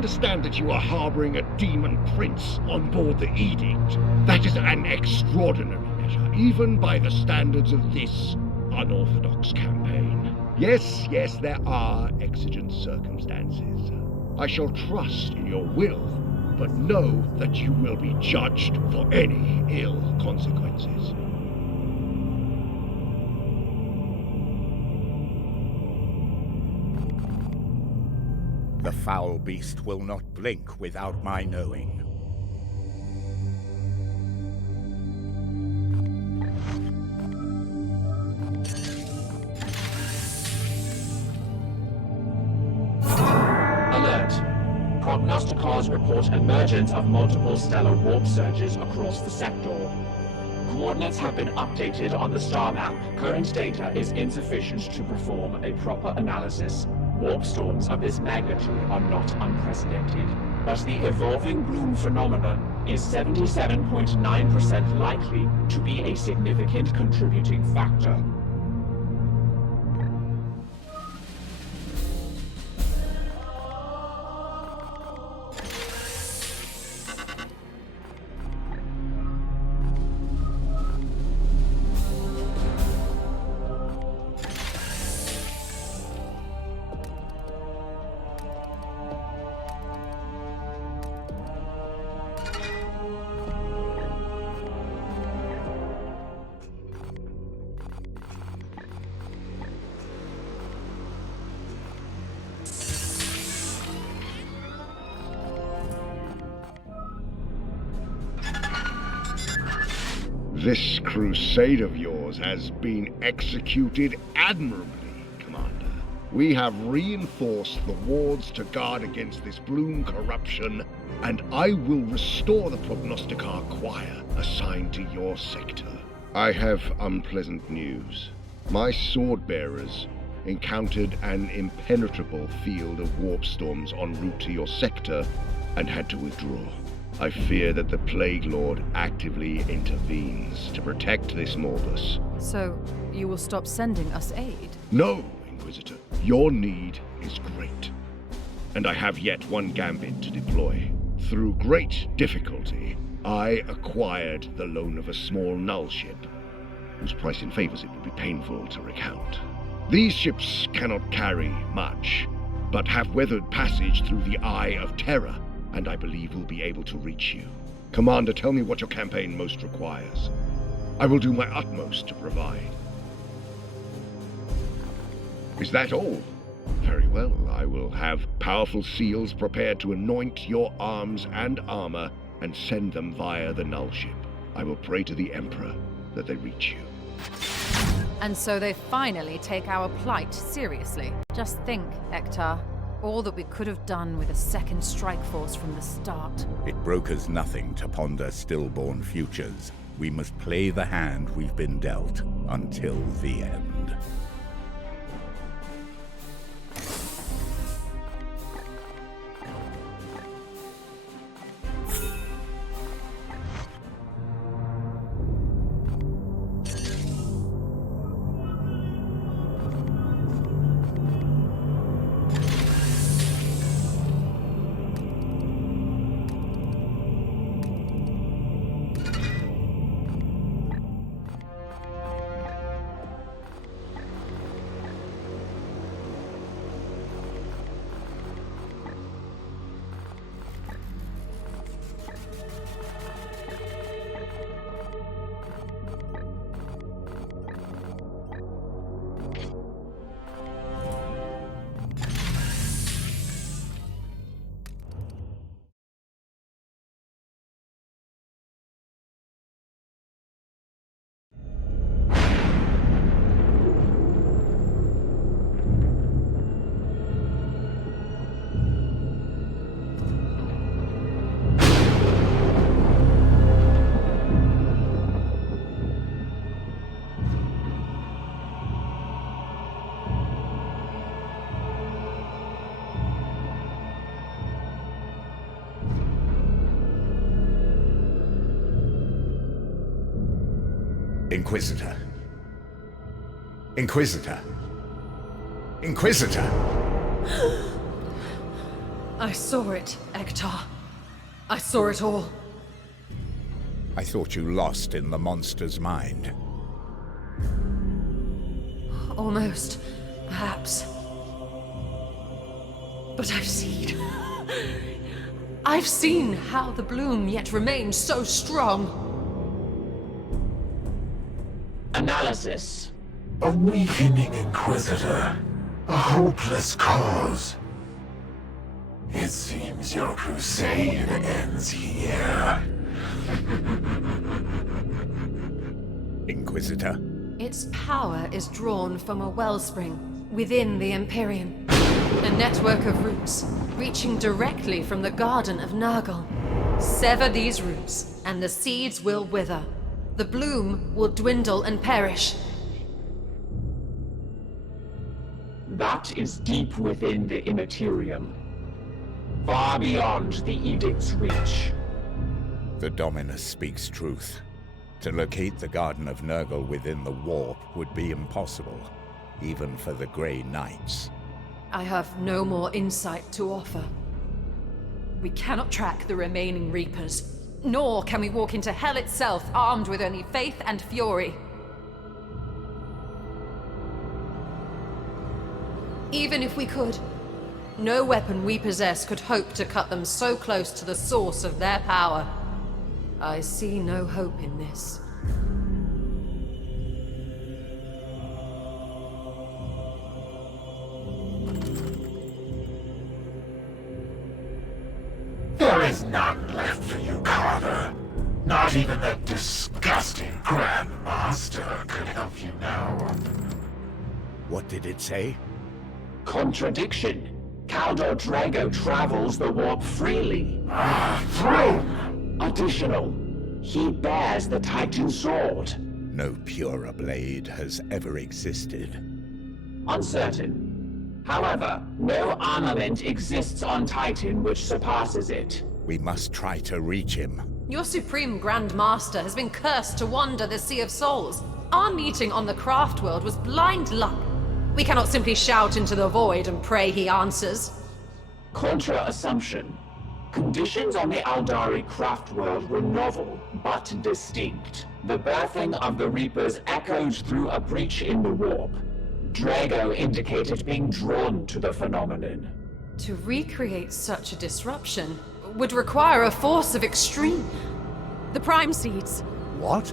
understand that you are harboring a demon prince on board the Edict. That is an extraordinary measure, even by the standards of this unorthodox campaign. Yes, there are exigent circumstances. I shall trust in your will, but know that you will be judged for any ill consequences. The foul beast will not blink without my knowing. Alert. Prognosticators report emergence of multiple stellar warp surges across the sector. Coordinates have been updated on the star map. Current data is insufficient to perform a proper analysis. Warp storms of this magnitude are not unprecedented, but the evolving bloom phenomenon is 77.9% likely to be a significant contributing factor. This crusade of yours has been executed admirably, Commander. We have reinforced the wards to guard against this bloom corruption, and I will restore the Prognosticar choir assigned to your sector. I have unpleasant news. My sword-bearers encountered an impenetrable field of warp storms en route to your sector and had to withdraw. I fear that the Plague Lord actively intervenes to protect this Morbus. So, you will stop sending us aid? No, Inquisitor. Your need is great. And I have yet one gambit to deploy. Through great difficulty, I acquired the loan of a small null ship, whose price in favors it would be painful to recount. These ships cannot carry much, but have weathered passage through the Eye of Terror, and I believe will be able to reach you. Commander, tell me what your campaign most requires. I will do my utmost to provide. Is that all? Very well, I will have powerful seals prepared to anoint your arms and armor and send them via the null ship. I will pray to the Emperor that they reach you. And so they finally take our plight seriously. Just think, Ektar. All that we could have done with a second strike force from the start. It brokers nothing to ponder stillborn futures. We must play the hand we've been dealt until the end. Inquisitor. Inquisitor. Inquisitor! I saw it, Ektar. I saw it all. I thought you lost in the monster's mind. Almost, perhaps. But I've seen... I've seen how the bloom yet remains so strong. Analysis. A weakening Inquisitor. A hopeless cause. It seems your crusade ends here. Inquisitor? Its power is drawn from a wellspring within the Imperium. A network of roots reaching directly from the Garden of Nurgle. Sever these roots, and the seeds will wither. The bloom will dwindle and perish. That is deep within the Immaterium. Far beyond the Edict's reach. The Dominus speaks truth. To locate the Garden of Nurgle within the warp would be impossible, even for the Grey Knights. I have no more insight to offer. We cannot track the remaining Reapers, nor can we walk into hell itself armed with only faith and fury. Even if we could, no weapon we possess could hope to cut them so close to the source of their power. I see no hope in this. There is none left for you, Carter. Not even that disgusting Grand Master could help you now. What did it say? Contradiction. Caldor Drago travels the warp freely. Throne! Additional. He bears the Titan sword. No purer blade has ever existed. Uncertain. However, no armament exists on Titan which surpasses it. We must try to reach him. Your Supreme Grand Master has been cursed to wander the Sea of Souls. Our meeting on the Craft World was blind luck. We cannot simply shout into the void and pray he answers. Contra-assumption. Conditions on the Aldari Craft World were novel, but distinct. The birthing of the Reapers echoed through a breach in the warp. Drago indicated being drawn to the phenomenon. To recreate such a disruption would require a force of extreme... The Prime Seeds. What?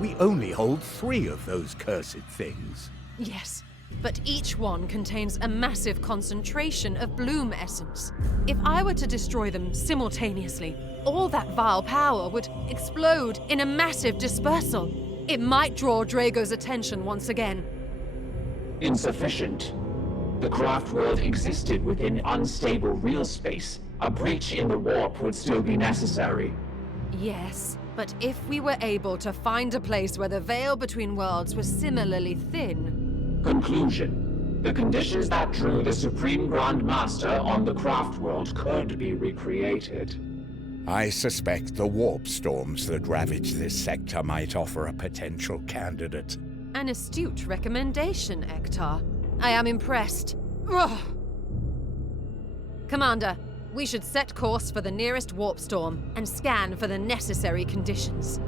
We only hold 3 of those cursed things. Yes, but each one contains a massive concentration of bloom essence. If I were to destroy them simultaneously, all that vile power would explode in a massive dispersal. It might draw Drago's attention once again. Insufficient. The craft world existed within unstable real space. A breach in the warp would still be necessary. Yes, but if we were able to find a place where the veil between worlds was similarly thin... Conclusion. The conditions that drew the Supreme Grand Master on the craft world could be recreated. I suspect the warp storms that ravage this sector might offer a potential candidate. An astute recommendation, Ektar. I am impressed. Ugh. Commander, we should set course for the nearest warp storm and scan for the necessary conditions.